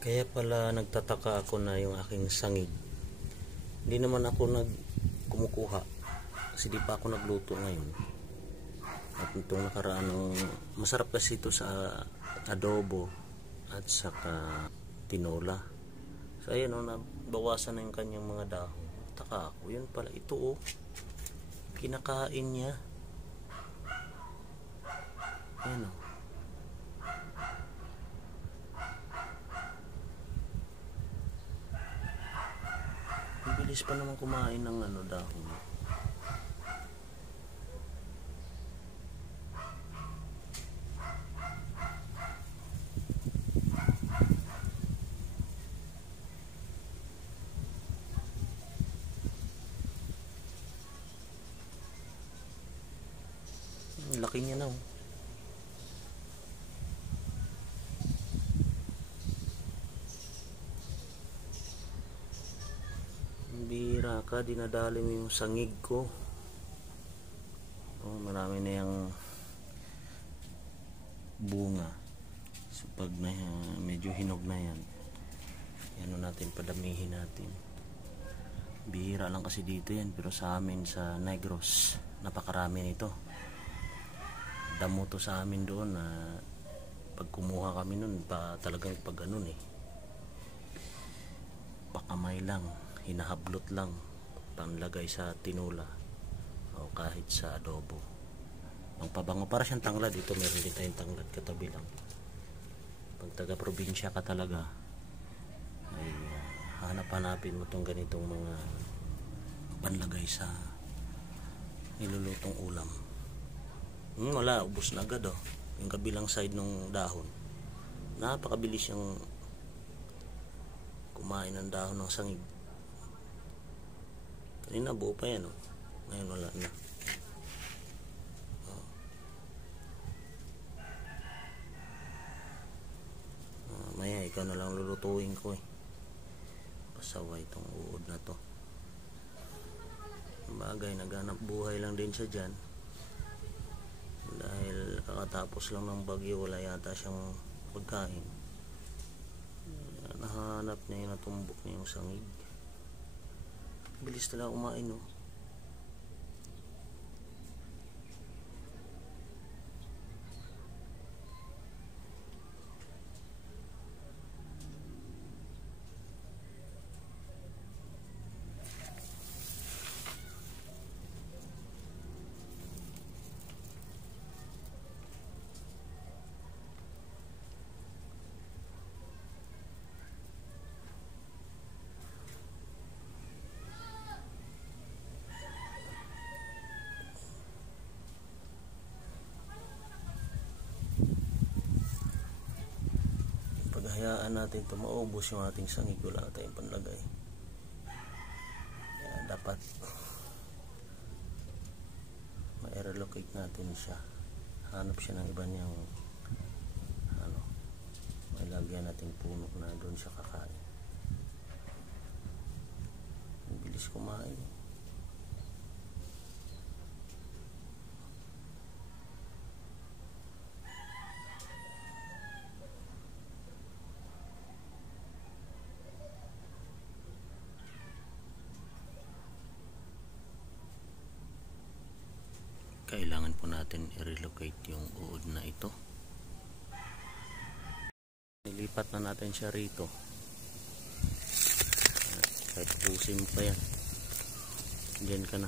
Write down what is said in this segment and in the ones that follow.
Kaya pala nagtataka ako na yung aking sangig. Hindi naman ako kumukuha kasi di pa ako nagluto ngayon. At itong nakaraan masarap kasi ito sa adobo at saka tinola. So ayan nabawasan na yung kanyang mga dahon. Taka ako, yun pala ito kinakain niya. Ayan ang bilis pa naman kumain ng dahon. Laki niya na bira ka, dinadali mo yung sangig ko. Marami na yung bunga. So pag medyo hinog na yan, natin, padamihin natin. Bihira lang kasi dito yan, pero sa amin sa Negros napakarami nito. Damo to sa amin doon na pag kumuha kami nun talagang pag pakamay lang, hinahablot lang, panlagay sa tinola o kahit sa adobo. Ang pabango, para siyang tanglad. Dito meron din tayong tanglad katabi lang. Pag taga probinsya ka talaga ay hanap-hanapin mo tong ganitong mga panlagay sa nilulutong ulam. Wala, ubos na agad yung kabilang side ng dahon. Napakabilis yung kumain ng dahon ng sangig. Kanina buo pa yan ngayon wala na. Maya ikaw na lang lulutuin ko pasaway itong uod na to. Bagay, naghanap buhay lang din siya dyan dahil kakatapos lang ng bagyo, wala yata siyang pagkain. Nahanap niya yung natumbok niya yung sangig. Bilis talaga kumain Hayaan natin ito maubos yung ating sangig, wala tayong panlagay. Kaya dapat ma-relocate natin siya. Hanap siya ng iba niyang may lagyan natin puno na doon siya kakain. Ang bilis kumain. Kailangan po natin i-relocate yung uod na ito. Nilipat na natin siya rito. Kahit pusin pa yan, diyan ka na.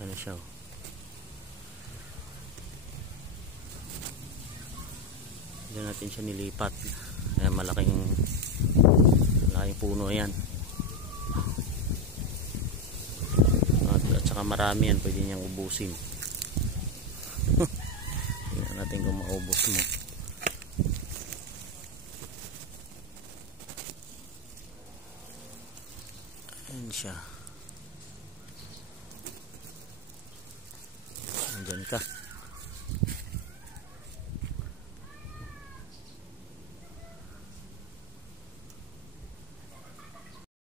Ano siya diyan natin siya nilipat. Malaking puno yan. Saka marami yan, pwede niyang ubusin. Tingnan natin kung maubos mo. Ayan siya. Andyan ka.